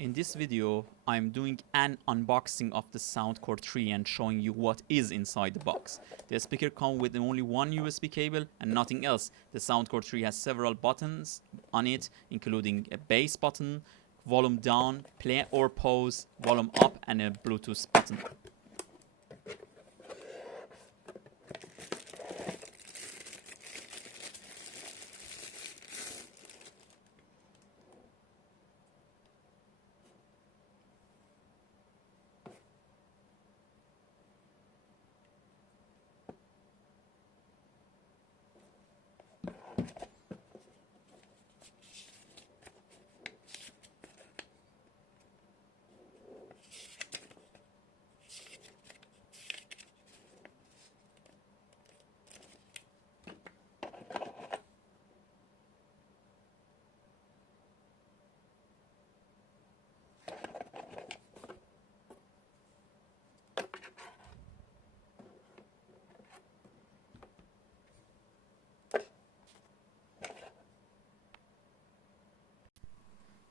In this video, I'm doing an unboxing of the Soundcore 3 and showing you what is inside the box. The speaker comes with only one USB cable and nothing else. The Soundcore 3 has several buttons on it, including a bass button, volume down, play or pause, volume up, and a Bluetooth button.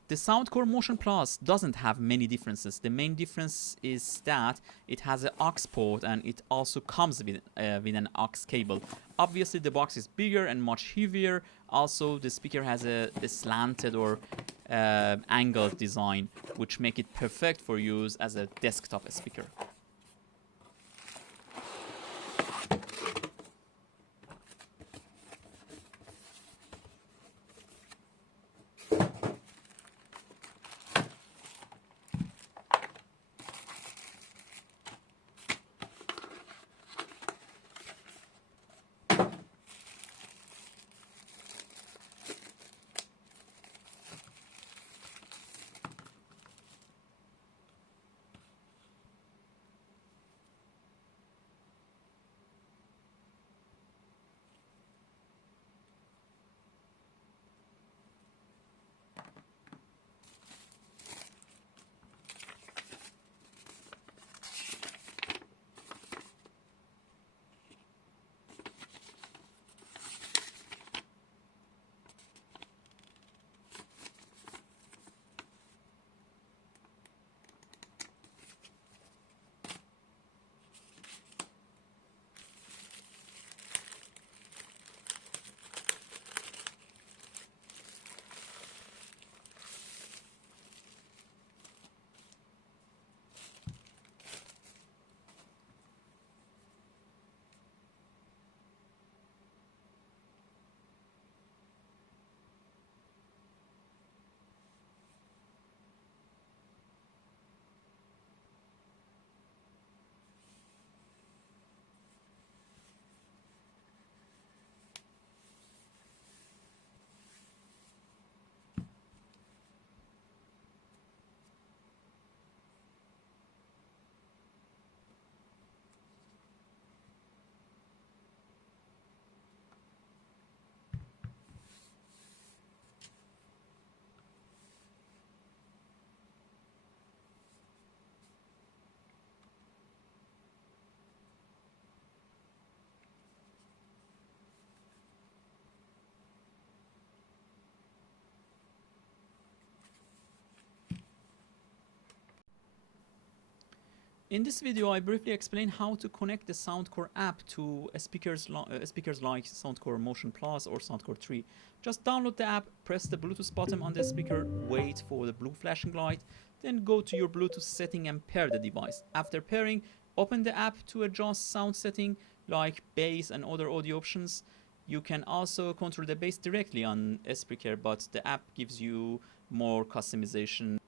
The Soundcore Motion Plus doesn't have many differences. The main difference is that it has an aux port and it also comes with an aux cable. Obviously the box is bigger and much heavier. Also the speaker has a slanted or angled design, which make it perfect for use as a desktop speaker. In this video, I briefly explain how to connect the Soundcore app to speakers like Soundcore Motion Plus or Soundcore 3. Just download the app, press the Bluetooth button on the speaker, wait for the blue flashing light, then go to your Bluetooth setting and pair the device. After pairing, open the app to adjust sound setting like bass and other audio options. You can also control the bass directly on a speaker, but the app gives you more customization.